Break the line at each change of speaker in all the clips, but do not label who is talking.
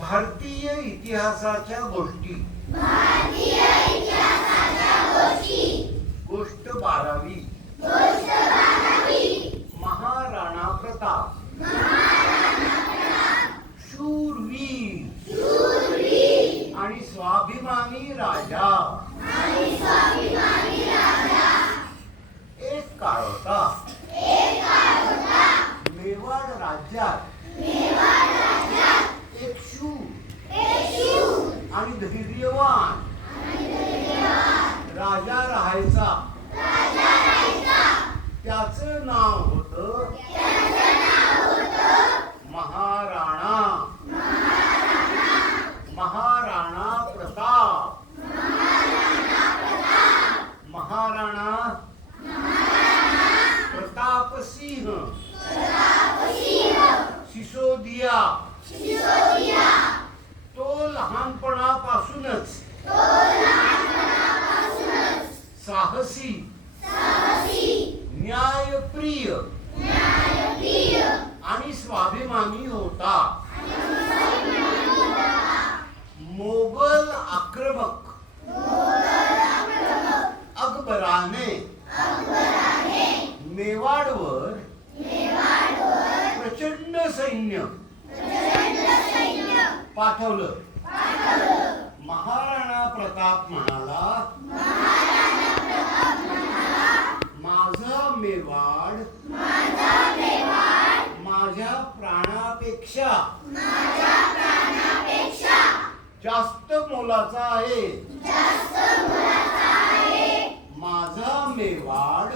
भारतीय इतिहासाच्या गोष्टी. गोष्ट. बारावी. महाराणा प्रताप. शूरवीर. आणि स्वाभिमानी राजा. एक काळ होता मेवाड राज्यात एक शूर आणि धैर्यवान. राजा राहायचा. त्याचं नाव होत महाराणा महाराणा प्रताप महाराणा प्रताप सिंह सिसोदिया तो लहानपणापासूनच साहसी. न्यायप्रिय. आणि स्वाभिमानी होता. मोगल आक्रमक. अकबराने. मेवाडवर. प्रचंड सैन्य. पाठवलं. महाराणा प्रताप म्हणाला माझा मेवाड माझ्या प्राणापेक्षा जास्त मोलाचा आहे. माझा मेवाड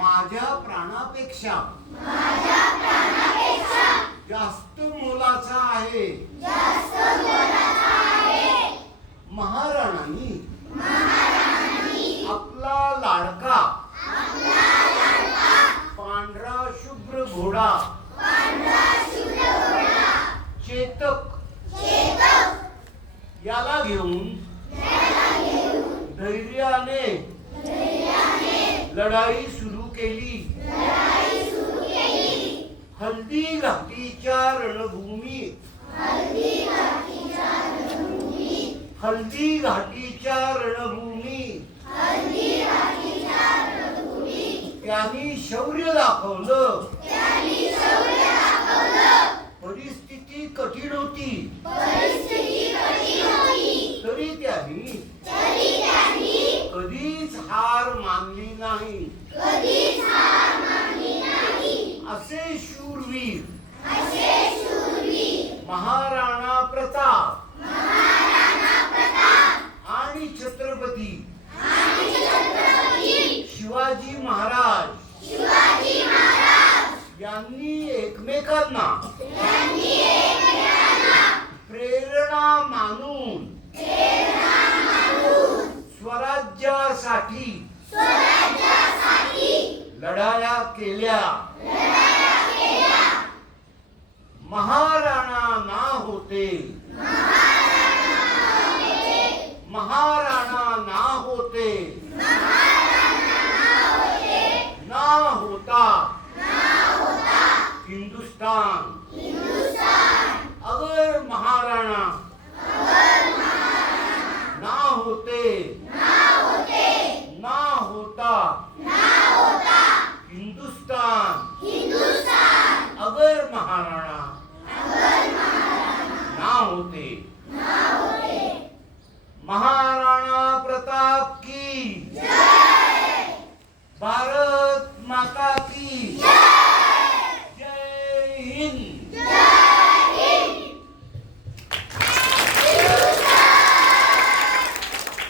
माझ्या प्राणापेक्षा जास्त मोलाचा आहे. महाराणांनी आपला लाडका पांढरा शुभ्र घोडा याला घेऊन धैर्याने लढाई सुरू केली. हल्दी घाटीच्या रणभूमी हल्दी घाटीच्या रणभूमी त्यांनी शौर्य दाखवलं. नाही. असे शूरवीर महाराणा प्रताप लढाया केल्या महाराणा ना होते। महाराणा ना होते। ना होता। हिंदुस्तान। हिंदुस्तान. अगर महाराणा. ना होते. महाराणा प्रताप की. भारत माता की. जय.